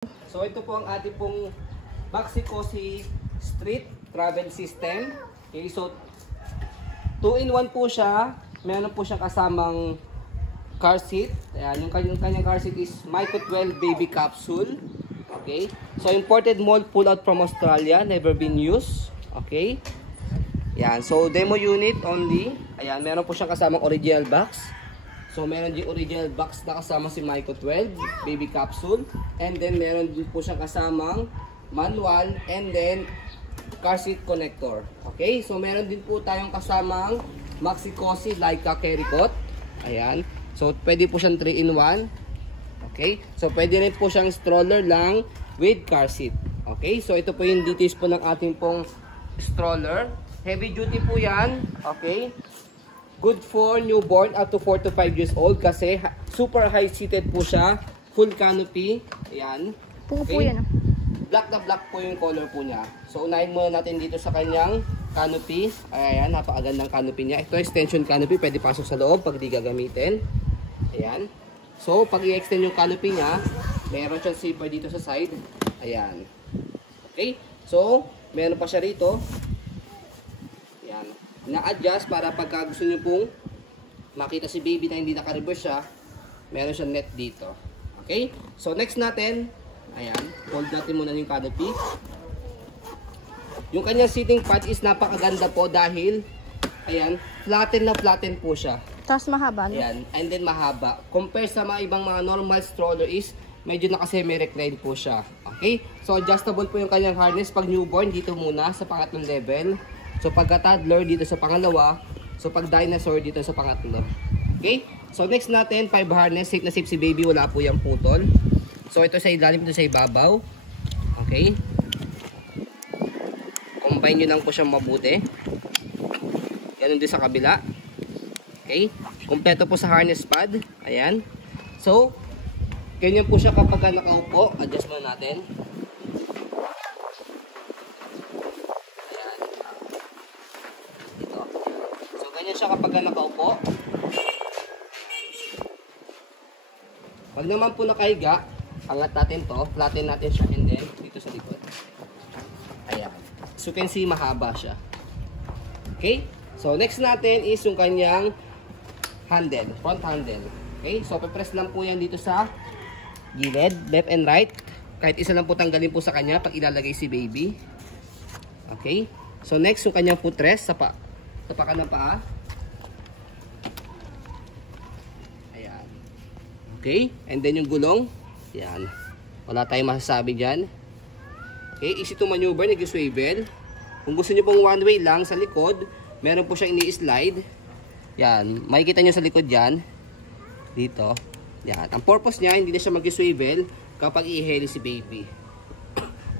So ito po ang ating pong Maxi Cosi Street Travel System. Okay, so 2-in-1 po siya. Meron po siyang kasamang car seat. Ayan, yung kanyang car seat is Myco 12 baby capsule. Okay, so imported mold pull out from Australia, never been used. Okay, yan, so demo unit only. Ayan, meron po siyang kasamang original box. So meron din original box na kasama si Myco 12 baby capsule, and then meron din po siyang kasamang manual and then car seat connector. Okay, so meron din po tayong kasamang Maxi Cosi Leica carry cot. Ayan, so pwede po siyang 3-in-1. Okay, so pwede rin po siyang stroller lang with car seat. Okay, so ito po yung details po ng ating pong stroller. Heavy duty po yan. Okay, good for newborn up to 4 to 5 years old kasi super high seated po siya. Full canopy. Ayan. Pungo po yan. Black na black po yung color po niya. So unahin muna natin dito sa kanyang canopy. Ayan, napakagandang canopy niya. Ito extension canopy. Pwede pasok sa loob pag di gagamitin. Ayan. So pag i-extend yung canopy niya, meron siyang zipper dito sa side. Ayan. Okay. So meron pa siya rito. Ayan. Na-adjust para pagka gusto nyo pong makita si baby na hindi naka-reverse siya, meron siyang net dito. Okay? So next natin, ayan, hold natin muna yung canopy. Yung kanyang seating pad is napakaganda po dahil, ayan, flatten na flatten po siya. Tapos mahaba, no? Ayan, and then mahaba. Compare sa mga ibang mga normal stroller is, medyo naka-semi-recline po siya. Okay? So adjustable po yung kanyang harness pag newborn, dito muna sa pangatlong level. So pagka toddler dito sa pangalawa, so pag dinosaur dito sa pangatlo. Okay? So next natin, 5 harness, safe na safe si baby, wala po yung putol. So ito sa ilalim, ito sa ibabaw. Okay? Combine nyo lang po siyang mabuti. Ganun din sa kabila. Okay? Kompleto po sa harness pad. Ayan. So, ganyan po siya kapag nakaupo. Adjust muna natin. Siya kapag nakaupo. Pag naman po nakahiga, angat natin to, flatten natin siya, and then dito sa likod. Ayan. So you can see, mahaba siya. Okay? So next natin is yung kanyang handle, front handle. Okay? So pe-press lang po yan dito sa gilid, left and right. Kahit isa lang po tanggalin po sa kanya pag ilalagay si baby. Okay? So next yung kanyang footrest sa pakan ng paa. Okay, and then yung gulong, yan, wala tayong masasabi dyan. Okay, easy to maneuver, nag-swivel. Kung gusto nyo pong one way lang sa likod, meron po siyang ini-slide. Yan, makikita nyo sa likod yan, dito. Yan, ang purpose niya, hindi na siya mag-swivel kapag i-heli si baby.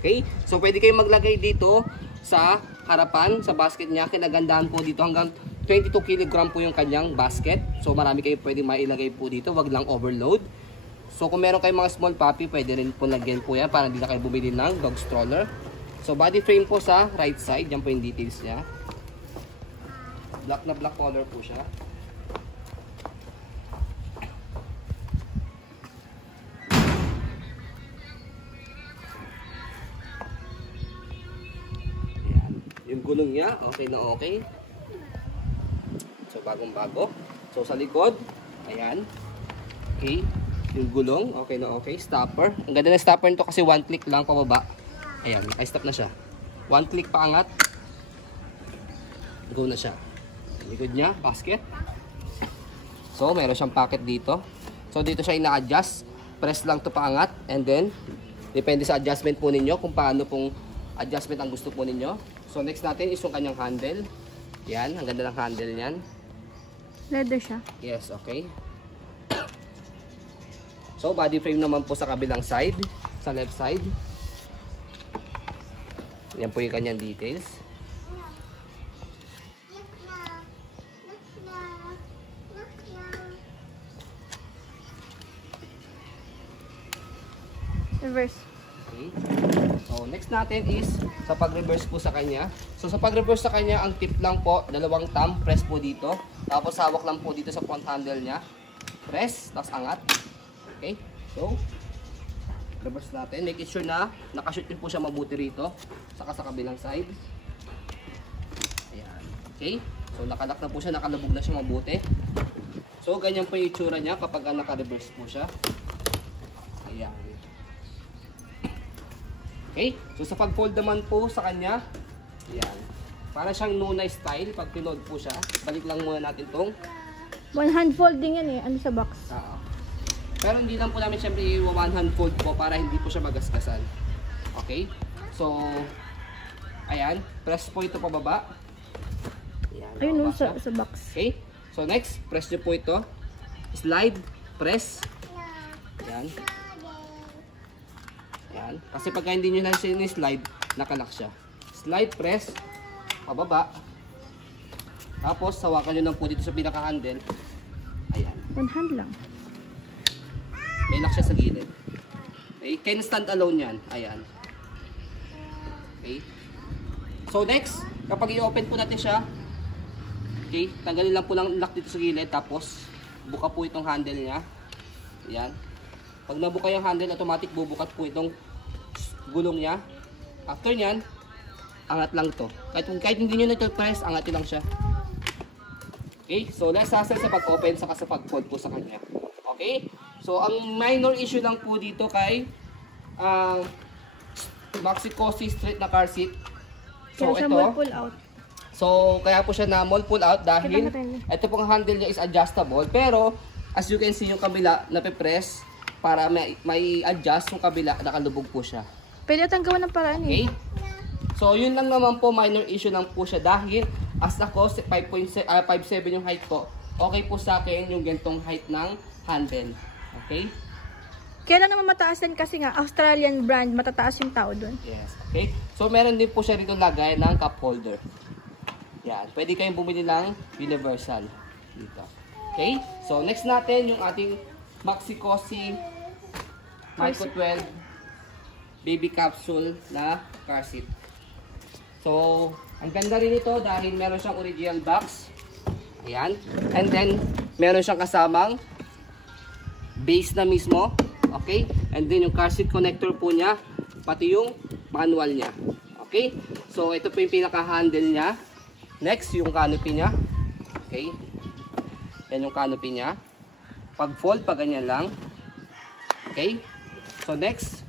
Okay, so pwede kayong maglagay dito sa harapan, sa basket niya. Kinagandahan po dito hanggang 22 kg po yung kanyang basket. So marami kayo pwede mailagay po dito, wag lang overload. So kung meron kayong mga small puppy, pwede rin po lagyan po yan para hindi na kayo bumili ng dog stroller. So body frame po sa right side, yan po yung details niya. Black na black color po siya. Ayan. Yung gulong niya, okay na okay. So bagong bago. So sa likod, ayan. Okay, yung gulong, okay na okay. Stopper, ang ganda ng stopper nito kasi one click lang pababa. Ayan, ay stop na siya. One click paangat, go na siya. Likod niya, basket. So meron siyang pocket dito. So dito siya ina-adjust. Press lang to paangat, and then depende sa adjustment po ninyo kung paano pong adjustment ang gusto po ninyo. So next natin is yung kanyang handle. Yan, ang ganda ng handle niyan. Leather siya. Yes, okay. So body frame naman po sa kabilang side, sa left side. Yan po yung kanyang details. Reverse. Okay. So next natin is sa pag-reverse po sa kanya. So sa pag-reverse sa kanya, ang tip lang po, dalawang thumb, press po dito. Tapos hawak lang po dito sa front handle niya. Press, tapos angat. Okay. So reverse natin. Make sure na nakashoot din po siya mabuti rito. Saka sa kabilang side. Ayan. Okay. So nakalock na po siya, nakalubog na siya mabuti. So ganyan po yung itsura niya kapag naka-reverse po siya. Ayan. Okay. So sa pag-fold naman po sa kanya, ayan. Para siyang nunay style pag pinold po siya. Balik lang muna natin tong One hand folding yan eh. Ano sa box? Pero hindi lang po namin syempre one hand fold po para hindi po siya magasgasan. Okay? So, ayan. Press po ito pababa. Ayan. Ayun Pababa siya. sa box. Okay? So next, press nyo po ito. Slide, press. Ayan. Ayan. Kasi pagka hindi nyo na siya slide, nakalock siya. Slide, press, pababa. Tapos, hawakan nyo lang po dito sa pinaka-handle. Ayan. One hand lang. May lock siya sa gilid. Okay? Can stand alone yan. Ayan. Okay? So next, kapag i-open po natin siya, okay, tanggalin lang po lang lock dito sa gilid. Tapos, buka po itong handle niya. Ayan. Pag nabuka yung handle, automatic bubukat po itong gulong niya. After nyan, angat lang to. Kahit hindi nyo na ito press, angat lang siya. Okay, so less hassle sa pag-open saka sa pag-fold po sa kanya. Okay, so ang minor issue lang po dito kay Maxi-Cosi Street na car seat. So Kaya siya ito, mall pull out. so kaya po siya na mall pull out dahil ito pong handle niya is adjustable. Pero as you can see yung kabila nape-press para may adjust yung kabila, nakalubog po siya. Pwede itang gawa ng paraan Okay? eh. So, yun lang naman po, minor issue lang po siya dahil as ako, 5'7" yung height ko, okay po sa akin yung gantong height ng handle. Okay? Kaya lang naman mataas din kasi nga, Australian brand, matataas yung tao dun. Yes. Okay? So, meron din po siya rito lagay ng cup holder. Yan. Pwede kayong bumili ng universal dito. Okay? So, next natin yung ating Maxi-Cosi Micro 12 baby capsule na car seat. So, ang ganda rin ito dahil meron siyang original box. Ayan. And then, meron siyang kasamang base na mismo. Okay? And then, yung car seat connector po niya, pati yung manual niya. Okay? So, ito po yung pinaka-handle niya. Next, yung canopy niya. Okay? Yan yung canopy niya. Pag-fold, pag ganyan lang. Okay? So, next,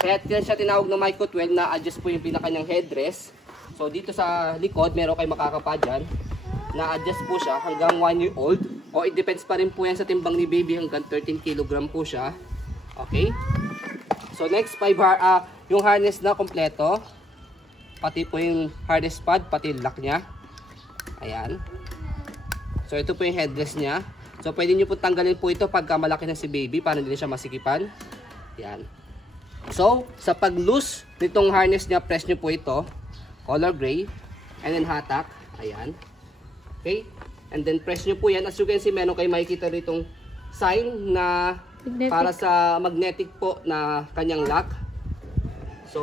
kaya siya tinawag na Micro 12 na adjust po yung pinakanyang headrest. So dito sa likod, meron kayo makakapa dyan. Na adjust po siya hanggang 1 year old. O it depends pa rin po yan sa timbang ni baby, hanggang 13 kg po siya. Okay. So next, yung harness na kompleto. Pati po yung harness pad, pati lock niya. Ayan. So ito po yung headrest niya. So pwede nyo po tanggalin po ito pagka malaki na si baby para hindi siya masikipan. Ayan. So, sa pag-loose nitong harness niya, press nyo po ito, color gray, and then hatak, ayan. Okay? And then press nyo po yan. As you can see, meron kayo makikita ritong sign na Magnetic. para sa magnetic po na kanyang lock. So,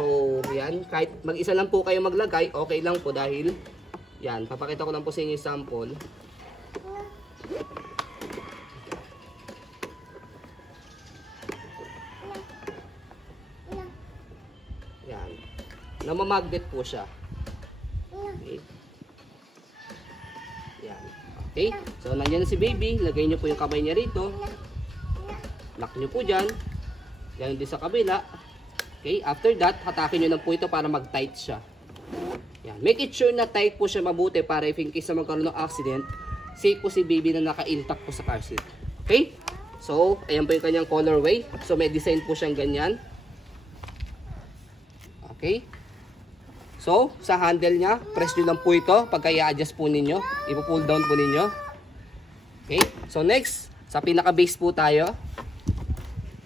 yan. Kahit mag-isa lang po kayo maglagay, okay lang po dahil, yan, papakita ko lang po sa inyo yung sample. Namamagnet po siya. Okay. Yan. Okay. So, nandiyan na si baby. Lagay nyo po yung kamay niya rito. Lock nyo po dyan. Yan din sa kabila. Okay. After that, hatakin nyo lang po ito para mag-tight siya. Yan. Make it sure na tight po siya mabuti para if in case na magkaroon ng accident, safe po si baby na naka-intact po sa car seat. Okay. So, ayan po yung kanyang colorway. So, may design po siyang ganyan. Okay. So, sa handle niya, press nyo lang po ito pagka i-adjust po ninyo. Ipo-pull down po ninyo. Okay. So, next, sa pinaka-base po tayo.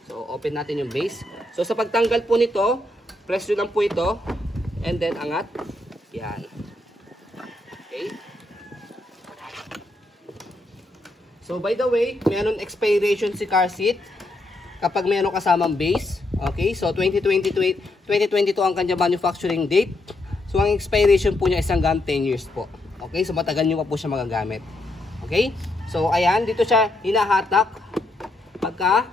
So, open natin yung base. So, sa pagtanggal po nito, press nyo lang po ito. And then, angat. Yan. Okay. So, by the way, meron expiration si car seat kapag meron kasamang base. Okay. So, 2022 ang kanya manufacturing date. So, ang expiration po niya is hanggang 10 years po. Okay? So, matagal nyo pa po siya magagamit. Okay? So, ayan. Dito siya hinahatak. Pagka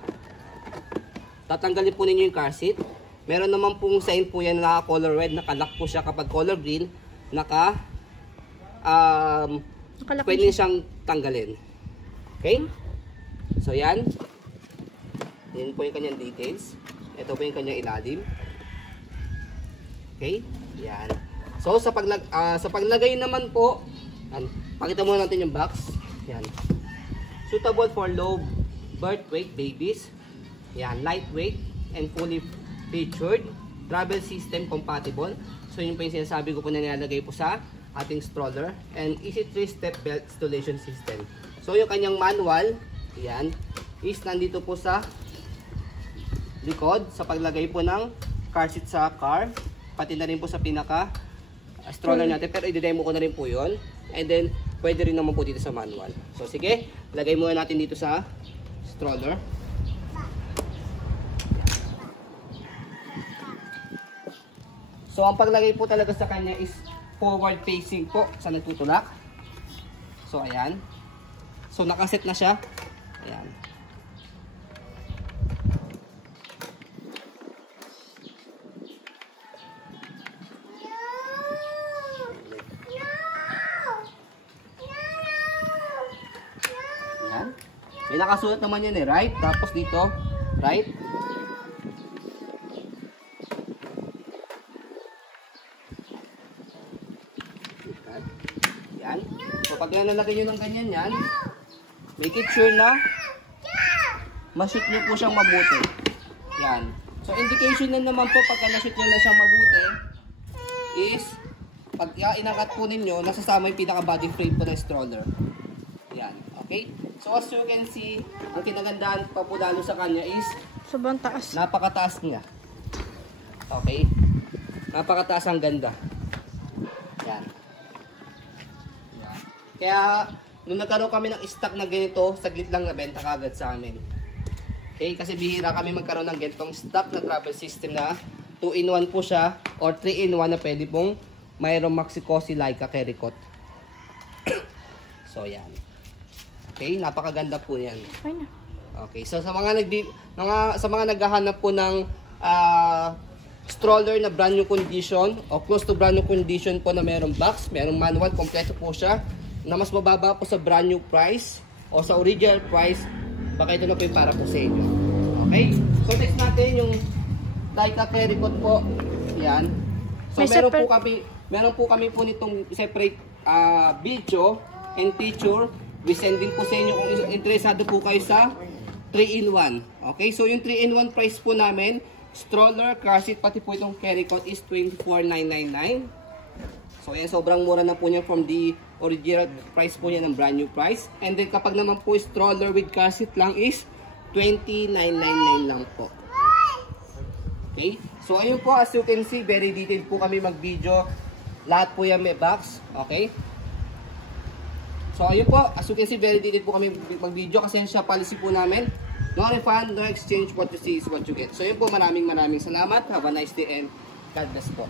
tatanggalin po ninyo yung car seat. Meron naman pong sign po yan na color red, nakalock po siya. Kapag color green, pwede siyang tanggalin. Okay? So yan. Yan po yung kanyang details. Ito po yung kanyang ilalim. Okay? Yan. So sa paglagay naman po, pakita muna natin yung box. Yan. Suitable for low birth weight babies. Yan, lightweight and fully featured. Travel system compatible. So yun po yung sinasabi ko po na nilalagay po sa ating stroller. And easy 3-step belt installation system. So yung kanyang manual, yan, is nandito po sa likod sa paglagay po ng car seat sa car. Pati na rin po sa pinaka stroller natin. Pero i-demo ko na rin po yun. And then, pwede rin naman po dito sa manual. So sige, lagay muna natin dito sa stroller. So ang paglagay po talaga sa kanya is forward facing po sa nagtutulak. So ayan. So nakaset na siya. Ayan. Ayan. May nakasulat naman yan right. Tapos dito, right. Yan. So pag nalagay nyo ng ganyan yan, make it sure na ma-shoot nyo po siyang mabuti. Yan. So indication na naman po pagka na-shoot nyo na siyang mabuti is pag inangat po ninyo, nasasama yung pinaka body frame po ng stroller. Yan. Okay? So as you can see, ang kinagandahan pa po lalo sa kanya is Sobrang taas. napakataas niya. Okay? Napakataas ang ganda. Yan. Kaya, nung nagkaroon kami ng stock na ganito, saglit lang nabenta kagad sa amin. Okay, kasi bihira kami magkaroon ng ganitong stock na travel system na 2-in-1 po siya or 3-in-1 na pwede pong mayroong Maxi-Cosi Laika carry cot. So, yan. Okay, napakaganda po yan. Okay na. Okay, so sa mga naghahanap po ng stroller na brand new condition o close to brand new condition po na mayroong box, mayroong manual, kompleto po siya, na mas mababa po sa brand new price o sa original price, baka ito na po yung para po sa inyo. Okay? So next natin yung Laika carry cot po. Yan. So meron po kami po nitong separate video and picture. We send din po sa inyo kung interesado po kayo sa 3-in-1. Okay? So yung 3-in-1 price po namin, stroller, car seat, pati po itong carry cot is 24,999. So yan, sobrang mura na po niya from the original price po niya ng brand new price. And then kapag naman po stroller with car seat lang is 20,999 lang po. Okay? So ayun po, as you can see, very detailed po kami mag-video. Lahat po yan may box. Okay? So ayun po, as you can see, very detailed po kami mag-video kasi siya policy po namin. No refund, no exchange, what you see is what you get. So yun po, maraming salamat. Have a nice day and God bless po.